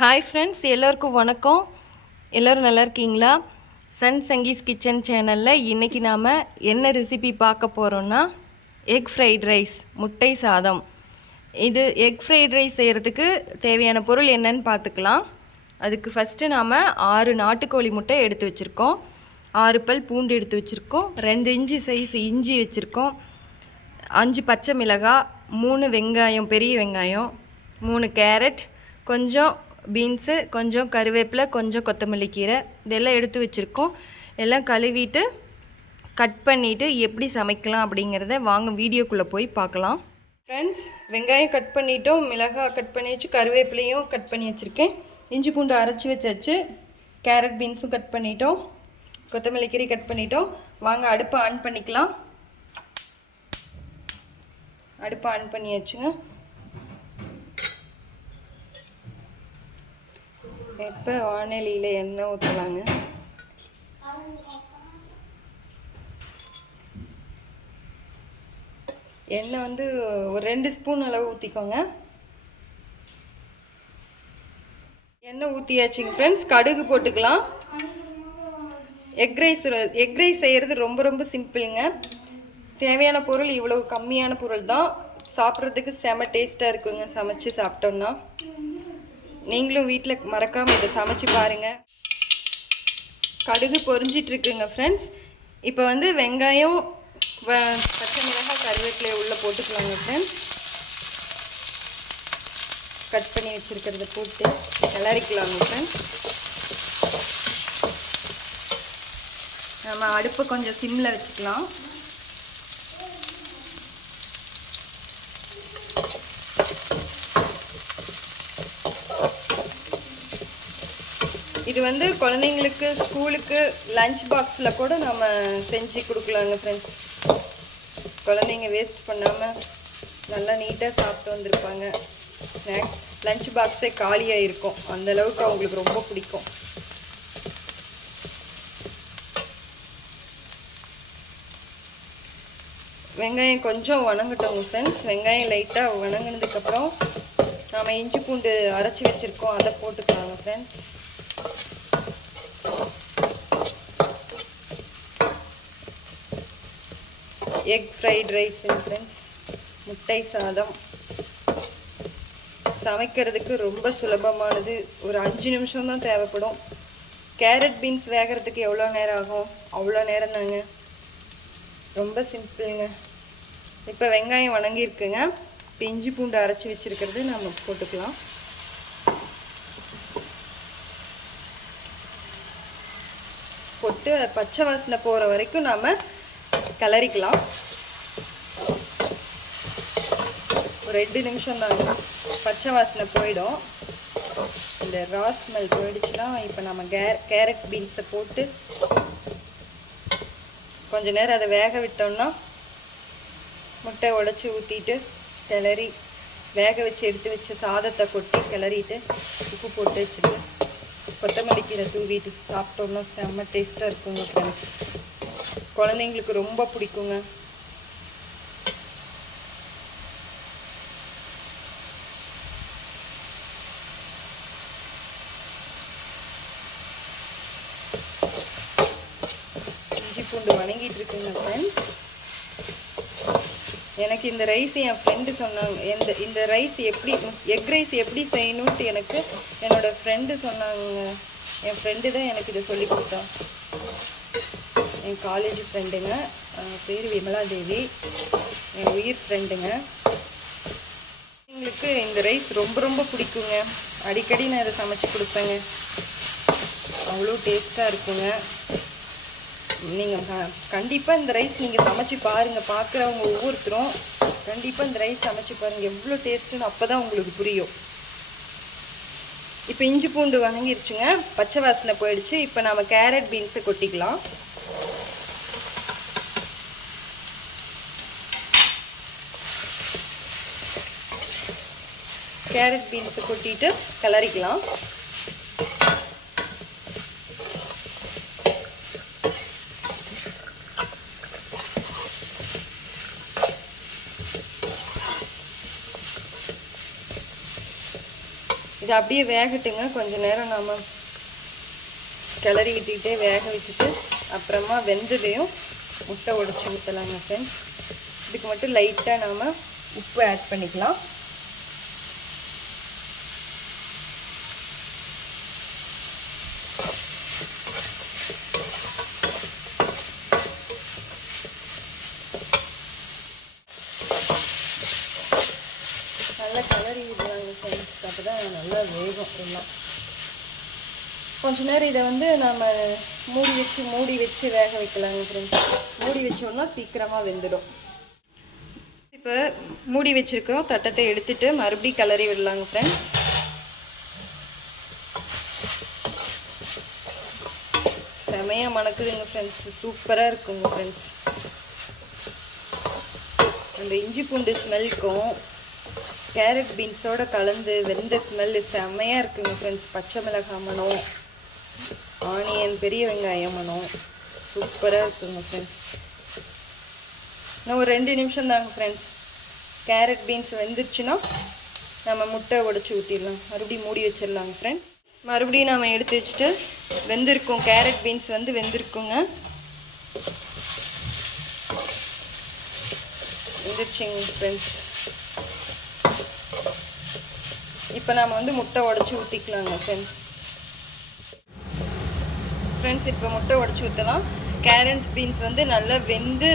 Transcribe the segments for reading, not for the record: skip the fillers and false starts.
Hi friends, எல்லோருக்கும் வணக்கம். எல்லோரும் நல்லா இருக்கீங்களா? சன் சங்கீஸ் கிச்சன் சேனலில் இன்றைக்கி நாம் என்ன ரெசிபி பார்க்க போகிறோன்னா எக் ஃப்ரைட் ரைஸ், முட்டை சாதம். இது எக் ஃப்ரைட் ரைஸ் செய்கிறதுக்கு தேவையான பொருள் என்னன்னு பார்த்துக்கலாம். அதுக்கு ஃபஸ்ட்டு நாம் 6 நாட்டுக்கோழி முட்டை எடுத்து வச்சுருக்கோம், 6 பல் பூண்டு எடுத்து வச்சுருக்கோம், 2 இன்ச்சு சைஸ் இஞ்சி வச்சுருக்கோம், 5 பச்சை மிளகாய், 3 வெங்காயம், பெரிய வெங்காயம், 3 கேரட், கொஞ்சம் பீன்ஸு, கொஞ்சம் கருவேப்பிலை, கொஞ்சம் கொத்தமல்லி கீரை, இதெல்லாம் எடுத்து வச்சுருக்கோம். எல்லாம் கழுவிட்டு கட் பண்ணிவிட்டு எப்படி சமைக்கலாம் அப்படிங்கிறத வாங்க வீடியோக்குள்ளே போய் பார்க்கலாம். ஃப்ரெண்ட்ஸ், வெங்காயம் கட் பண்ணிட்டோம், மிளகாய் கட் பண்ணி வச்சு, கருவேப்பிலையும் கட் பண்ணி வச்சுருக்கேன், இஞ்சி பூண்டு அரைச்சி வச்சாச்சு, கேரட் பீன்ஸும் கட் பண்ணிட்டோம், கொத்தமல்லி கீரை கட் பண்ணிட்டோம். வாங்க அடுப்பை ஆன் பண்ணிக்கலாம். அடுப்பை ஆன் பண்ணியாச்சுங்க. இப்போ வானலியில் எண்ணெய் ஊற்றலாங்க. எண்ணெய் வந்து ஒரு 2 ஸ்பூன் அளவு ஊற்றிக்கோங்க. எண்ணெய் ஊற்றியாச்சுங்க ஃப்ரெண்ட்ஸ். கடுகு போட்டுக்கலாம். எக் ரைஸ் செய்கிறது ரொம்ப சிம்பிளுங்க. தேவையான பொருள் இவ்வளோ கம்மியான பொருள் தான். சாப்பிட்றதுக்கு செம டேஸ்ட்டாக இருக்குங்க சமைச்சு சாப்பிட்டோன்னா. நீங்களும் வீட்டில் மறக்காமல் இதை சமைச்சு பாருங்கள். கடுகு பொரிஞ்சிட்ருக்குங்க ஃப்ரெண்ட்ஸ். இப்போ வந்து வெங்காயம், பச்சை மிளகாய், கருவேப்பிலையை உள்ளே போட்டுக்கலாங்க ஃப்ரெண்ட்ஸ். கட் பண்ணி வச்சுருக்கிறத போட்டு கிளறிக்கலாங்க ஃப்ரெண்ட்ஸ். நம்ம அடுப்பை கொஞ்சம் சிம்மில் வச்சுக்கலாம். இது வந்து குழந்தைங்களுக்கு ஸ்கூலுக்கு லஞ்ச் பாக்ஸில் கூட நம்ம செஞ்சு கொடுக்கலாங்க ஃப்ரெண்ட்ஸ். குழந்தைங்க வேஸ்ட் பண்ணாமல் நல்லா நீட்டாக சாப்பிட்டு வந்திருப்பாங்க. ஸ்நாக்ஸ் லஞ்ச் பாக்ஸே காலியாக இருக்கும், அந்தளவுக்கு அவங்களுக்கு ரொம்ப பிடிக்கும். வெங்காயம் கொஞ்சம் வணங்கட்டோங்க ஃப்ரெண்ட்ஸ். வெங்காயம் லைட்டாக வணங்கினதுக்கப்புறம் நாம் இஞ்சி பூண்டு அரைச்சி வச்சுருக்கோம், அதை போட்டுக்கலாங்க friends. Egg fried rice friends, முட்டை சாதம் சமைக்கிறதுக்கு ரொம்ப சுலபமானது. ஒரு 5 நிமிஷம் தான் தேவைப்படும். கேரட் பீன்ஸ் வேகிறதுக்கு எவ்வளோ நேரம் ஆகும்? அவ்வளோ நேரம் தாங்க. ரொம்ப சிம்பிளுங்க. இப்போ வெங்காயம் வணங்கியிருக்குங்க. இப்போ இஞ்சி பூண்டு அரைச்சி வச்சுருக்கிறது நம்ம போட்டுக்கலாம். போட்டு பச்சை வாசனை போகிற வரைக்கும் நாம் கிளறிக்கலாம். ஒரு 2 நிமிஷம் தாங்க, பச்சை வாசனை போயிடும். இந்த ரா ஸ்மெல் போயிடுச்சுன்னா இப்போ நம்ம கேரட் பீன்ஸை போட்டு கொஞ்ச நேரம் அதை வேக விட்டோம்னா முட்டை உடச்சி ஊற்றிட்டு கிளறி வேக வச்சு எடுத்து வச்ச சாதத்தை கொட்டி கிளறிட்டு உப்பு போட்டு வச்சுட்டு கொத்தமல்லி கீரை தூவிட்டு சாப்பிட்டோம்னா செம்ம டேஸ்ட்டாக இருக்குங்க ஃப்ரெண்ட்ஸ். குழந்தைங்களுக்கு ரொம்ப பிடிக்குங்க. இஞ்சி பூண்டு வணங்கிட்டு இருக்குங்க ஃப்ரெண்ட்ஸ். எனக்கு இந்த ரைஸ் என் ஃப்ரெண்டு சொன்னாங்க. இந்த ரைஸ் எப்படி, எக் ரைஸ் எப்படி செய்யணுன்ட்டு எனக்கு என்னோடய ஃப்ரெண்டு சொன்னாங்க. என் ஃப்ரெண்டு தான் எனக்கு இதை சொல்லி கொடுத்தான். என் காலேஜ் ஃப்ரெண்டுங்க, பேர் விமலா தேவி, என் உயிர் ஃப்ரெண்டுங்க. எங்களுக்கு இந்த ரைஸ் ரொம்ப பிடிக்குங்க. அடிக்கடி நான் இதை சமைச்சு கொடுப்பேங்க. அவ்வளோ டேஸ்ட்டாக இருக்குங்க. நீங்கள் கண்டிப்பாக இந்த ரைஸ் நீங்கள் சமைச்சு பாருங்கள். பார்க்குறவங்க ஒவ்வொருத்தரும் கண்டிப்பாக இந்த ரைஸ் சமைச்சு பாருங்கள், எவ்வளோ டேஸ்ட்டுன்னு. அப்போ தான் உங்களுக்கு புரியும். இப்போ இஞ்சி பூண்டு வணங்கிருச்சுங்க, பச்சை வாசனை போயிடுச்சு. இப்போ நம்ம கேரட் பீன்ஸை கொட்டிக்கலாம். கேரட் பீன்ஸை கொட்டிட்டு கிளறிக்கலாம். இது அப்படியே வேகட்டுங்க. கொஞ்சம் நேரம் நாம் கிளறி விட்டுக்கிட்டே வேக வச்சுட்டு அப்புறமா வெந்ததையும் முட்டை உடைச்சி ஊற்றலாங்க ஃப்ரெண்ட்ஸ். இதுக்கு மட்டும் லைட்டாக நாம் உப்பு ஆட் பண்ணிக்கலாம். நல்லா கிளறி விடுவாங்க ஃப்ரெண்ட்ஸ். அப்போ தான் நல்லா வேகும் எல்லாம். கொஞ்ச நேரம் இதை வந்து நம்ம மூடி வச்சு வேக வைக்கலாங்க ஃப்ரெண்ட்ஸ். மூடி வச்சோம்னா சீக்கிரமாக வெந்துடும். இப்போ மூடி வச்சுருக்கோம். தட்டத்தை எடுத்துட்டு மறுபடியும் கிளறி விடலாங்க ஃப்ரெண்ட்ஸ். செமையாக மணக்குதுங்க ஃப்ரெண்ட்ஸ். சூப்பராக இருக்குங்க ஃப்ரெண்ட்ஸ். அந்த இஞ்சி பூண்டு ஸ்மெல்க்கும் கேரட் பீன்ஸோடு கலந்து வெந்த ஸ்மெல்லு செம்மையாக இருக்குங்க ஃப்ரெண்ட்ஸ். பச்சை மிளகாய் மணம், ஆனியன், பெரிய வெங்காயம் மணம் சூப்பராக இருக்குங்க ஃப்ரெண்ட்ஸ். இன்னும் ஒரு 2 நிமிஷம் தாங்க ஃப்ரெண்ட்ஸ். கேரட் பீன்ஸ் வெந்துருச்சுன்னா நம்ம முட்டை உடைச்சி ஊற்றிடலாம். மறுபடியும் மூடி வச்சிடலாங்க ஃப்ரெண்ட்ஸ். மறுபடியும் நம்ம எடுத்து வச்சுட்டு வெந்திருக்கோம். கேரட் பீன்ஸ் வந்து வெந்திருக்குங்க. வெந்துருச்சுங்க ஃப்ரெண்ட்ஸ். இப்போ நாம் வந்து முட்டை உடச்சி ஊற்றிக்கலாங்க ஃப்ரெண்ட்ஸ். இப்போ முட்டை உடச்சி ஊற்றலாம். கேரட் பீன்ஸ் வந்து நல்லா வெந்து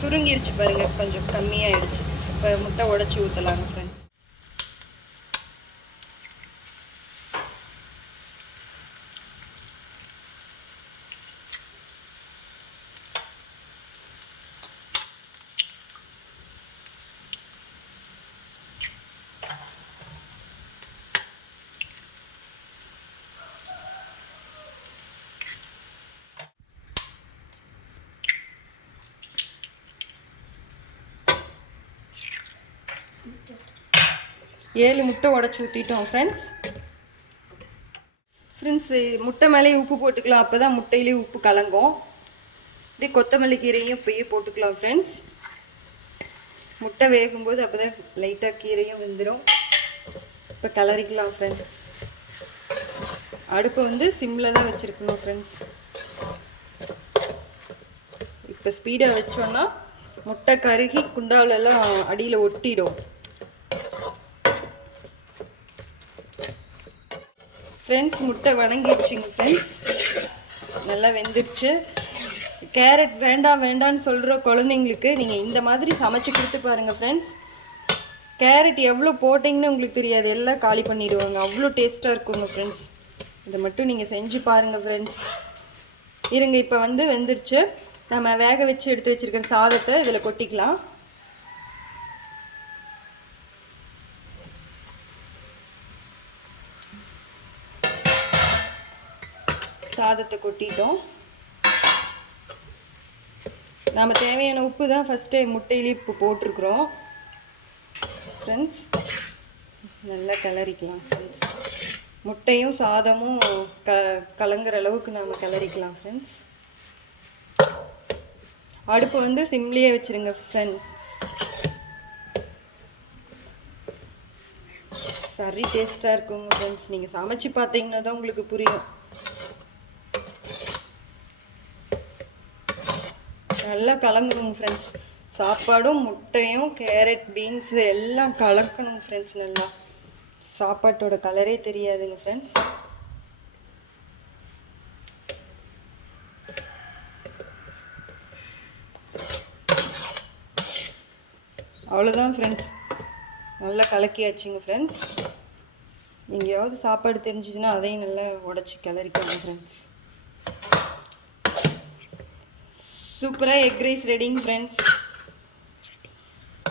சுருங்கிருச்சு பாருங்கள், கொஞ்சம் கம்மியாகிடுச்சு. இப்போ முட்டை உடச்சி ஊற்றலாங்க ஃப்ரெண்ட்ஸ். ஏழு முட்டை உடச்சி ஊற்றிட்டோம் ஃப்ரெண்ட்ஸ். முட்டை மேலேயே உப்பு போட்டுக்கலாம். அப்போ தான் முட்டையிலே உப்பு கலங்கும். அப்படியே கொத்தமல்லி கீரையும் இப்போயே போட்டுக்கலாம் ஃப்ரெண்ட்ஸ். முட்டை வேகும்போது அப்போ தான் லைட்டாக கீரையும் வெந்துடும். இப்போ கலரிக்கலாம் ஃப்ரெண்ட்ஸ். அடுப்பை வந்து சிம்மில் தான் வச்சுருக்கணும் ஃப்ரெண்ட்ஸ். இப்போ ஸ்பீடாக வச்சோன்னா முட்டை கருகி குண்டாவிலலாம் அடியில் ஒட்டிடும் ஃப்ரெண்ட்ஸ். முட்டை வணங்கிடுச்சுங்க ஃப்ரெண்ட்ஸ். நல்லா வெந்துடுச்சு. கேரட் வேண்டான்னு சொல்கிற குழந்தைங்களுக்கு நீங்கள் இந்த மாதிரி சமைச்சு கொடுத்து பாருங்கள் ஃப்ரெண்ட்ஸ். கேரட் எவ்வளோ போட்டிங்கன்னு உங்களுக்கு தெரியாது, எல்லாம் காலி பண்ணிடுவாங்க. அவ்வளோ டேஸ்ட்டாக இருக்குங்க ஃப்ரெண்ட்ஸ். இதை மட்டும் நீங்கள் செஞ்சு பாருங்கள் ஃப்ரெண்ட்ஸ். இருங்க, இப்போ வந்து வெந்துடுச்சு. நம்ம வேக வச்சு எடுத்து வச்சுருக்கிற சாதத்தை இதில் கொட்டிக்கலாம். சாதத்தை கொட்டிட்டோம். நாம் தேவையான உப்பு தான் ஃபஸ்ட்டே முட்டையிலே இப்போ போட்டிருக்குறோம் ஃப்ரெண்ட்ஸ். நல்லா கிளறிக்கலாம் ஃப்ரெண்ட்ஸ். முட்டையும் சாதமும் கலங்குற அளவுக்கு நாம் கிளறிக்கலாம் ஃப்ரெண்ட்ஸ். அடுப்பு வந்து சிம்லேயே வச்சுருங்க ஃப்ரெண்ட்ஸ். சரி டேஸ்ட்டாக இருக்குங்க ஃப்ரெண்ட்ஸ். நீங்கள் சமைச்சு பார்த்தீங்கன்னா தான் உங்களுக்கு புரியும். நல்லா கலங்கணுங்க ஃப்ரெண்ட்ஸ். சாப்பாடும் முட்டையும் கேரட் பீன்ஸ் எல்லாம் கலக்கணும் ஃப்ரெண்ட்ஸ். நல்லா சாப்பாட்டோட கலரே தெரியாதுங்க ஃப்ரெண்ட்ஸ். அவ்வளோதான் ஃப்ரெண்ட்ஸ். நல்லா கலக்கியாச்சுங்க ஃப்ரெண்ட்ஸ். எங்கேயாவது சாப்பாடு தெரிஞ்சிச்சுன்னா அதையும் நல்லா உடச்சி கிளறிக்கோங்க ஃப்ரெண்ட்ஸ். சூப்பராக எக் ரைஸ் ரெடிங்க ஃப்ரெண்ட்ஸ்.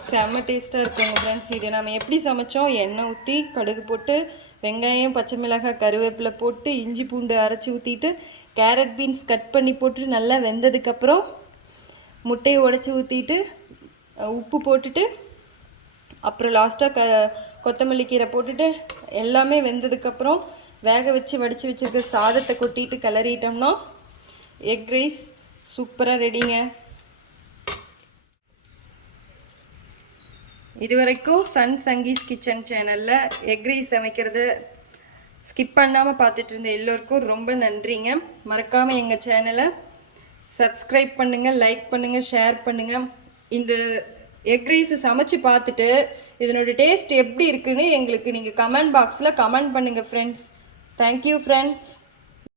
செம்ம டேஸ்ட்டாக இருக்குங்க ஃப்ரெண்ட்ஸ். இதை நம்ம எப்படி சமைச்சோம், எண்ணெய் ஊற்றி கடுகு போட்டு வெங்காயம், பச்சை மிளகாய், கருவேப்பிலை போட்டு இஞ்சி பூண்டு அரைச்சி ஊற்றிட்டு கேரட் பீன்ஸ் கட் பண்ணி போட்டு நல்லா வெந்ததுக்கப்புறம் முட்டையை உடச்சி ஊற்றிட்டு உப்பு போட்டுட்டு அப்புறம் லாஸ்ட்டாக கொத்தமல்லி கீரை போட்டுட்டு எல்லாமே வெந்ததுக்கப்புறம் வேக வச்சு வடித்து வச்சுருக்க சாதத்தை கொட்டிட்டு கிளறிட்டோம்னா எக் ரைஸ் சூப்பராக ரெடிங்க. இதுவரைக்கும் சன் சங்கீஸ் கிச்சன் சேனலில் எக் ரைஸ் சமைக்கிறத ஸ்கிப் பண்ணாமல் பார்த்துட்டு இருந்த எல்லோருக்கும் ரொம்ப நன்றிங்க. மறக்காமல் எங்கள் சேனலை சப்ஸ்கிரைப் பண்ணுங்கள், லைக் பண்ணுங்கள், ஷேர் பண்ணுங்கள். இந்த எக் ரைஸை சமைச்சு பார்த்துட்டு இதனோட டேஸ்ட் எப்படி இருக்குன்னு எங்களுக்கு நீங்கள் கமெண்ட் பாக்ஸில் கமெண்ட் பண்ணுங்கள் ஃப்ரெண்ட்ஸ். Thank you friends.